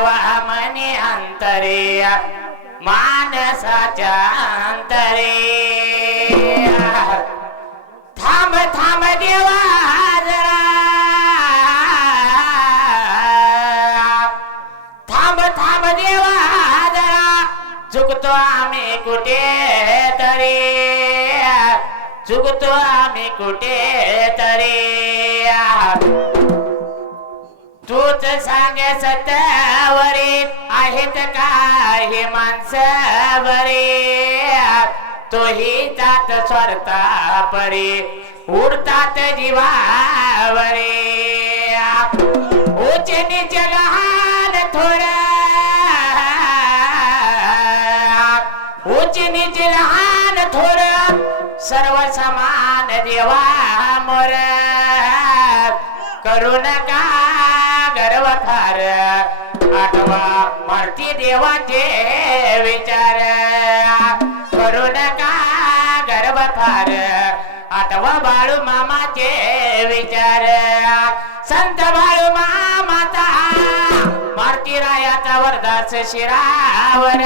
मनी अंतरे मानसाच्या अंतरे. थांब थांब देवा जरा. थांब थांब देवा जरा. चुकतो आम्ही कुठे तरी. चुकतो आम्ही कुठे तरी. तूच सांग सत्यावरी आहेत काही माणसं बरे तोही तात स्वार्था परी उडतात जीवावरे. उच नीच लहान थोडा. उच नीच लहान थोर सर्व समान देवा मोर. करू नका विचार. आठवा मारती देवाचे विचार. करू नका गर्व फार आठवा बाळू मामाचे विचार. संत बाळू मामाचा मारती रायाचा वरदास शिरावर.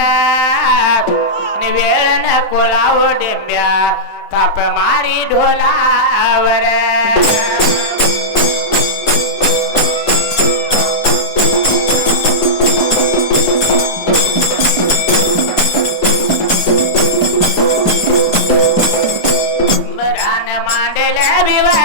वेळ न कोलाव डेंब्या ताप मारी ढोलावर. Let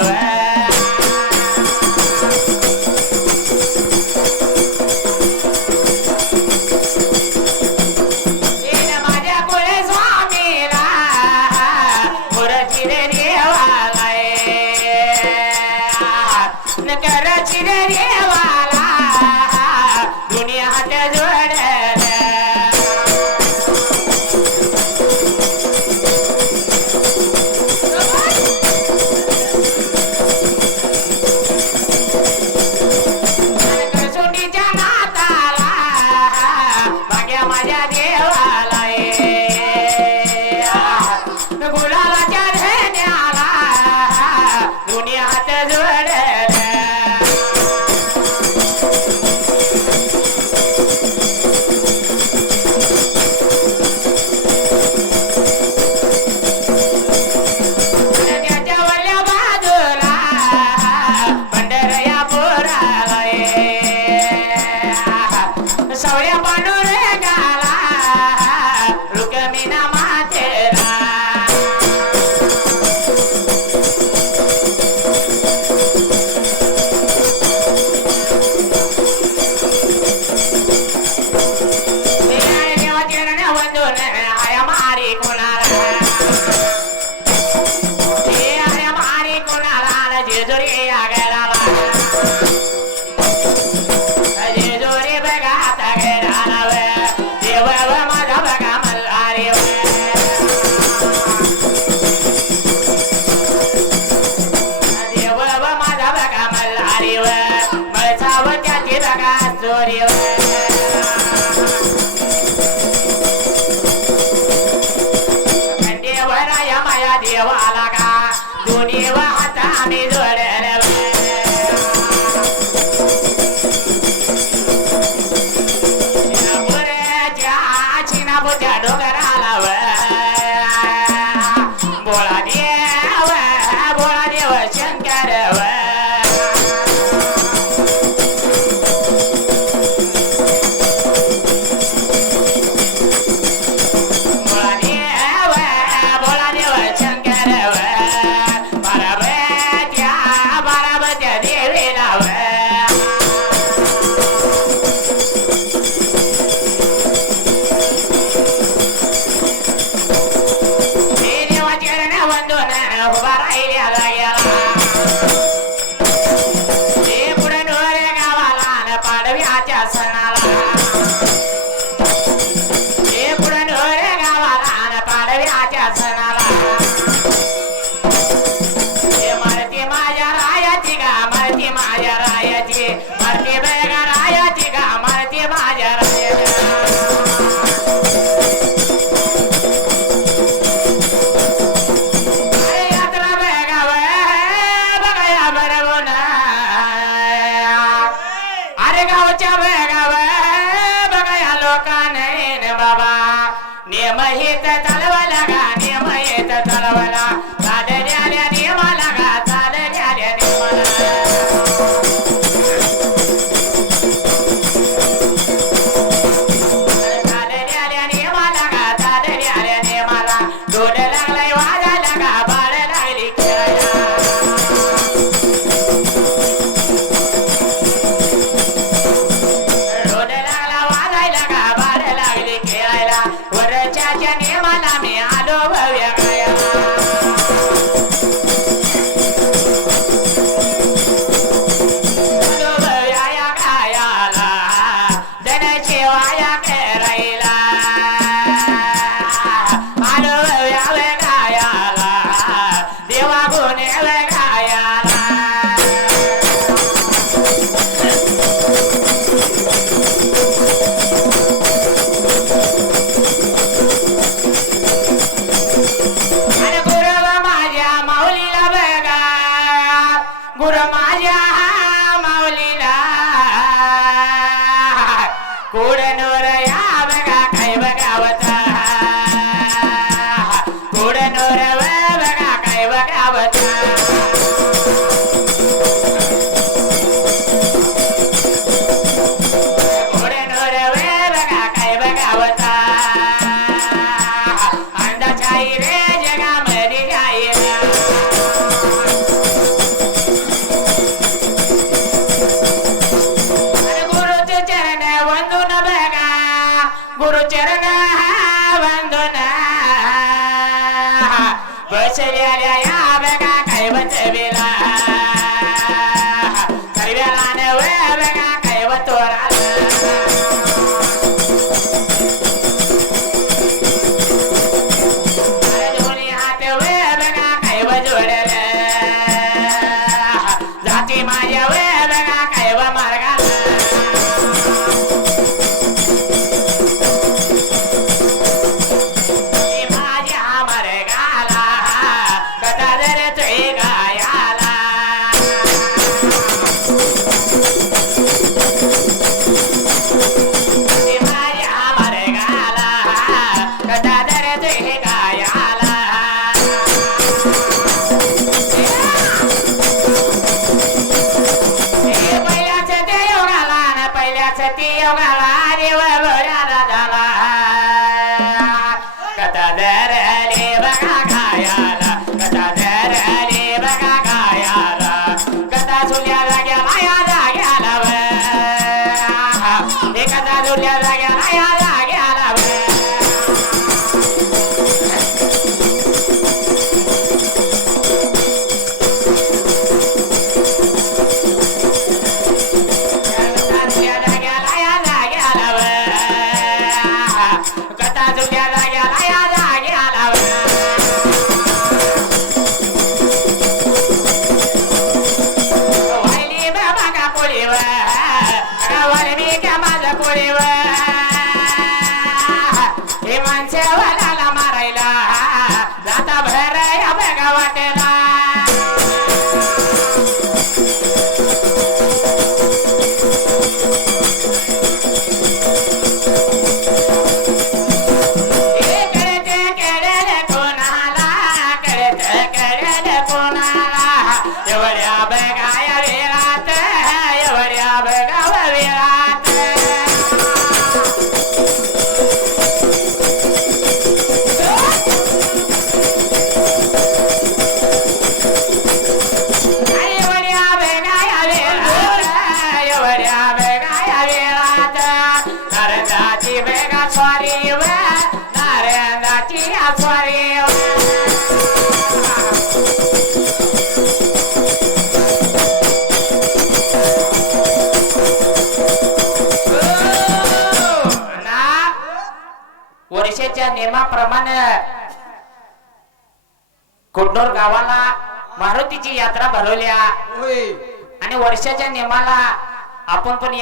Alright. अरे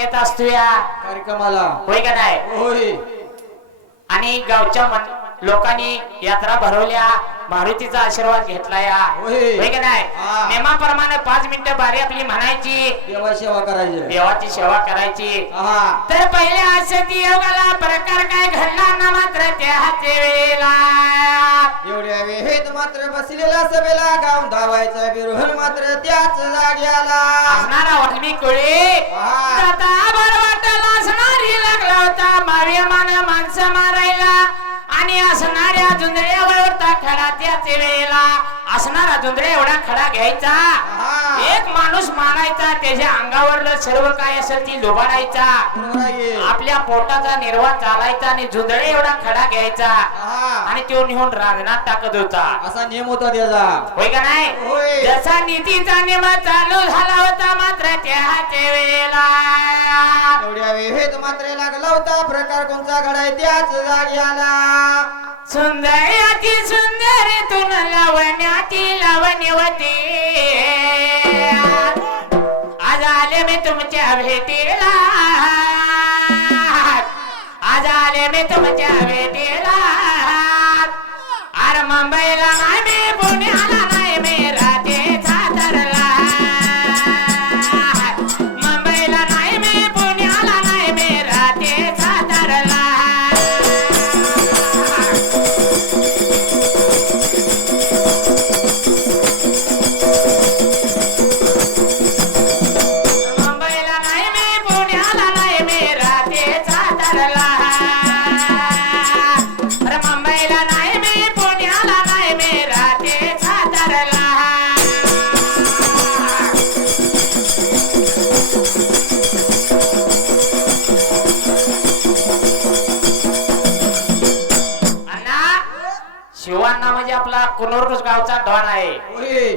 येत असतो या कार्यक्रमाला. होय का नाही? होय. आणि गावच्या लोकांनी यात्रा भरवल्या मारुतीचा आशीर्वाद घेतला या. होय. होय का नाही. नियमाप्रमाणे पाच मिनिटं बारी आपली म्हणायची. देवा सेवा करायची. देवाची सेवा करायची. तर पहिले असती योगाला प्रकार काय घडला ना मात्र त्याच वेळेला? एवढ्या वेळेत मात्र बसलेला सभेला गाव धावायचा बिरोहन मात्र त्याच जाग्याला. असणारा वाल्मिक कोळी. आता बरं वाटायला असणारी लागला होता. माव्यमान माणसं मारायला. आणि असणाऱ्या होता खडा त्याच वेळेला असणारा जुंदड्या एवढा खडा घ्यायचा. एक माणूस मारायचा त्याच्या अंगावरलं सर्व काय असेल ती आहे. आपल्या पोटाचा निर्वाह चालायचा आणि जुंदडे एवढा खडा घ्यायचा. आणि तो नेऊन रांगणात टाकत होता असा नियम होता त्याचा होय का नाही. जसा नीतीचा नियम चालू झाला होता मात्र त्याच वेळेला एवढ्या मात्र लागला होता. प्रकार कोणता घडाय त्याच जागी आला. सुंदर अति सुंदर तुन लावण्याची लावण्यवती आज आले मी तुमच्या भेटीला. आज आले मी तुमच्या भेटीला. अरे मुंबईला नाही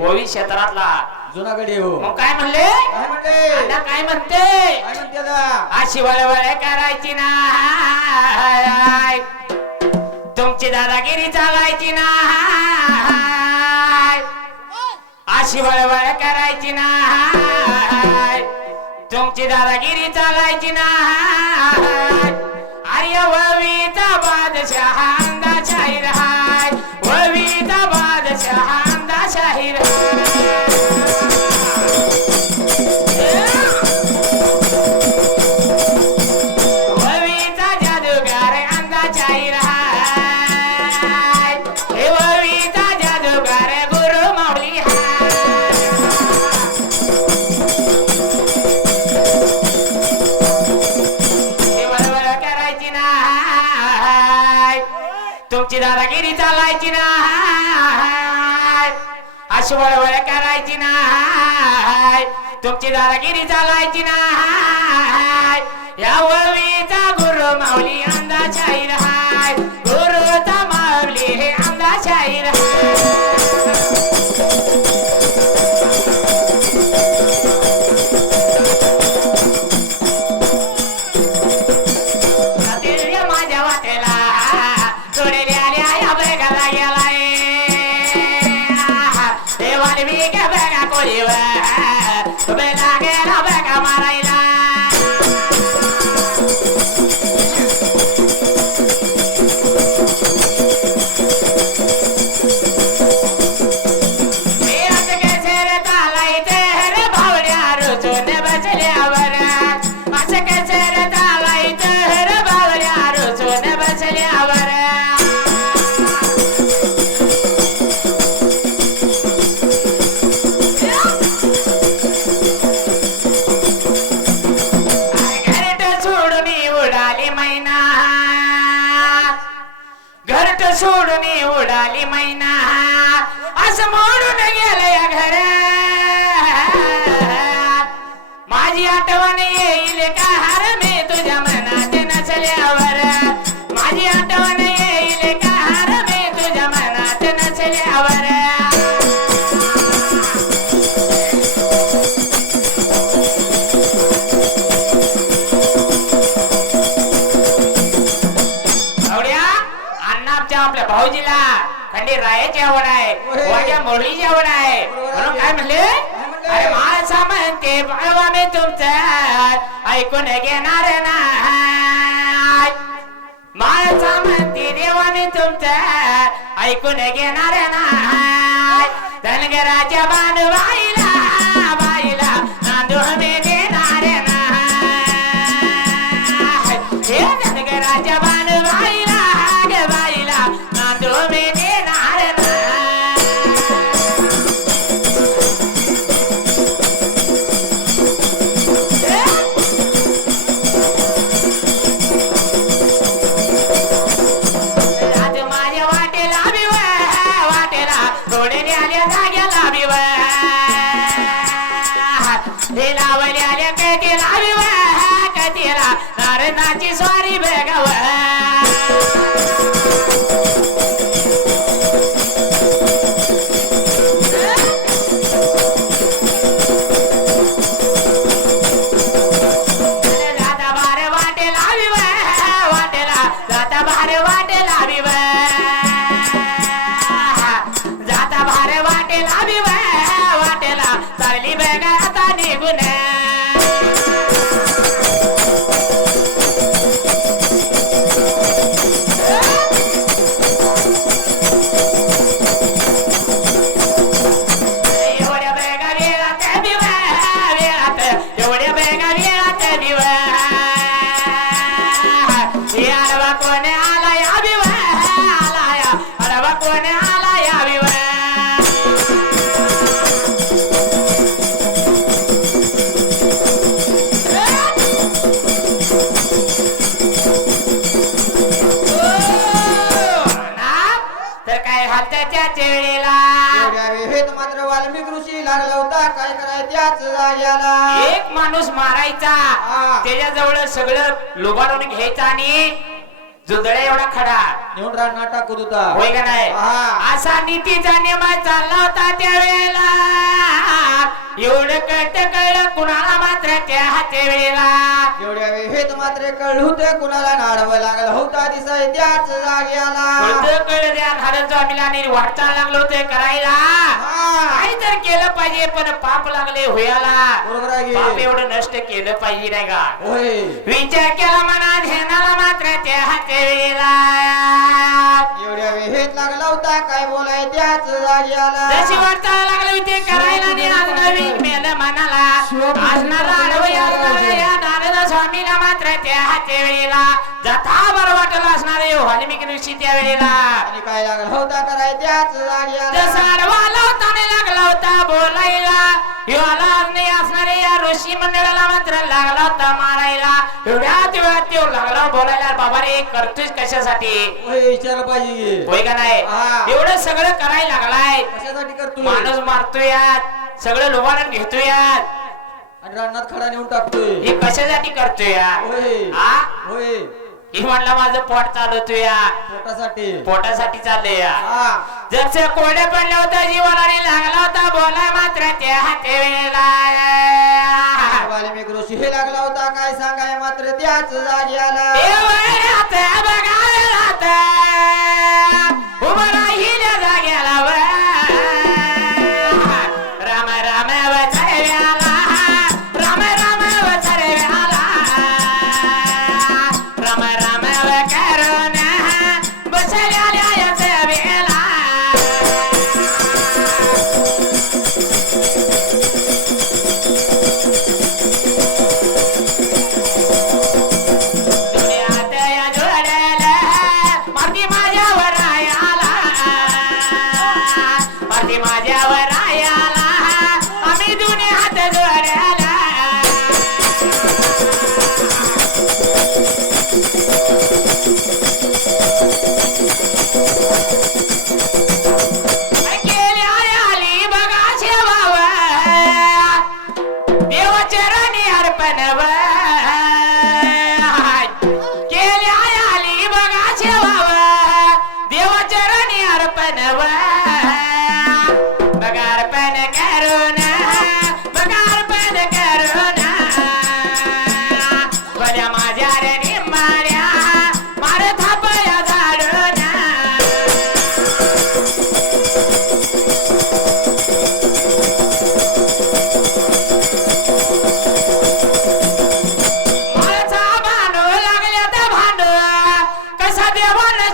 भोवी क्षेत्रातला. जुनागड हो. मग काय म्हणले? काय म्हणते? आज शिवाय अशी करायची नाही. तुमची दादागिरी चालायची नाही. अशी वळवळ करायची नाही. तुमची दादागिरी चालायची नाही. आर्य ववीचा बादशहा. గిరి చాలా ఇచ్చినా. सोडून उडाली मैना. असं मोडून गेलं या घर माझी आठवण ऐकून घेणार नाही. माळचा म्हणती देवाने तुमच्या ऐकून घेणार नाही. धनगराच्या बांधवाई माणूस मारायचा. त्याच्याजवळ सगळं लुबाडून घ्यायचा आणि जुदळ्या एवढा खडा. नेऊन राणा टाकत होता होय का नाही? असा नीतीचा नेमा चालला होता त्यावेळेला. एवढं कळत कळलं कुणाला मात्र त्या हाते वेळेला एवढ्या वेळेत मात्र कळलं होतं कुणाला नाडवं लागलं होता दिसाय त्याच जागी आला कळतं कळलं त्या वाटचा लागलो होते करायला. काही तर केलं पाहिजे पण पाप लागले होयाला? पाप एवढं नष्ट केलं पाहिजे नाही का? विचार केला मना ध्यानाला मात्र त्या हाते वेळेला एवढ्या वेळेत लागला होता काय बोलाय त्याच जागी जशी आला वाटचाल लागली होती करायला नवीन मेल मनाला. असणारा आडवं असणारा या नारद स्वामीला मात्र त्या हाते वेळेला जथा बरं वाटलं असणार आहे वाल्मिकी ऋषी त्या वेळेला काय लागला? होता लागला होता बोलायला. नाही असणारे या ऋषी मंडळाला मात्र लागला होता मारायला. एवढ्यात वेळात तो लागला बोलायला. बाबा रे करतोय कशासाठी? विचार पाहिजे. होय का नाही? हा. एवढं सगळं करायला लागलाय. कशासाठी करतोय माणूस मारतोय यात सगळं लुबाडून घेतोय यात आणि रानात खडा नेऊन टाकतोय. हे कशासाठी करतोय होय. हा होय. हे म्हणलं माझं पोट चालवतोय या पोटासाठी. पोटासाठी चाललंय या हा. जसे कोडे पडले होते जीवनाने लागला होता बोलाय मात्र त्या हाते वेळेला वाल्मिक ऋषी हे लागला होता काय सांगाय मात्र त्याच जागी आला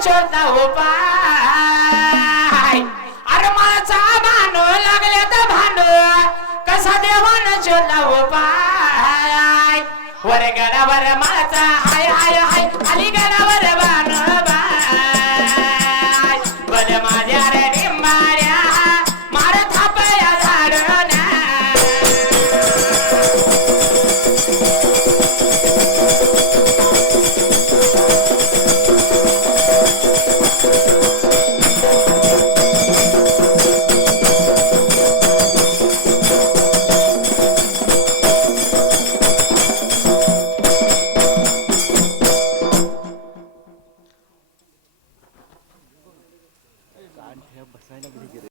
देवाला उपाय. अरे माझा भांडू लागले तर भांडू कसा देवान शोधला उपाय. वर गडावर माझा हाय हाय हाय. खाली गडा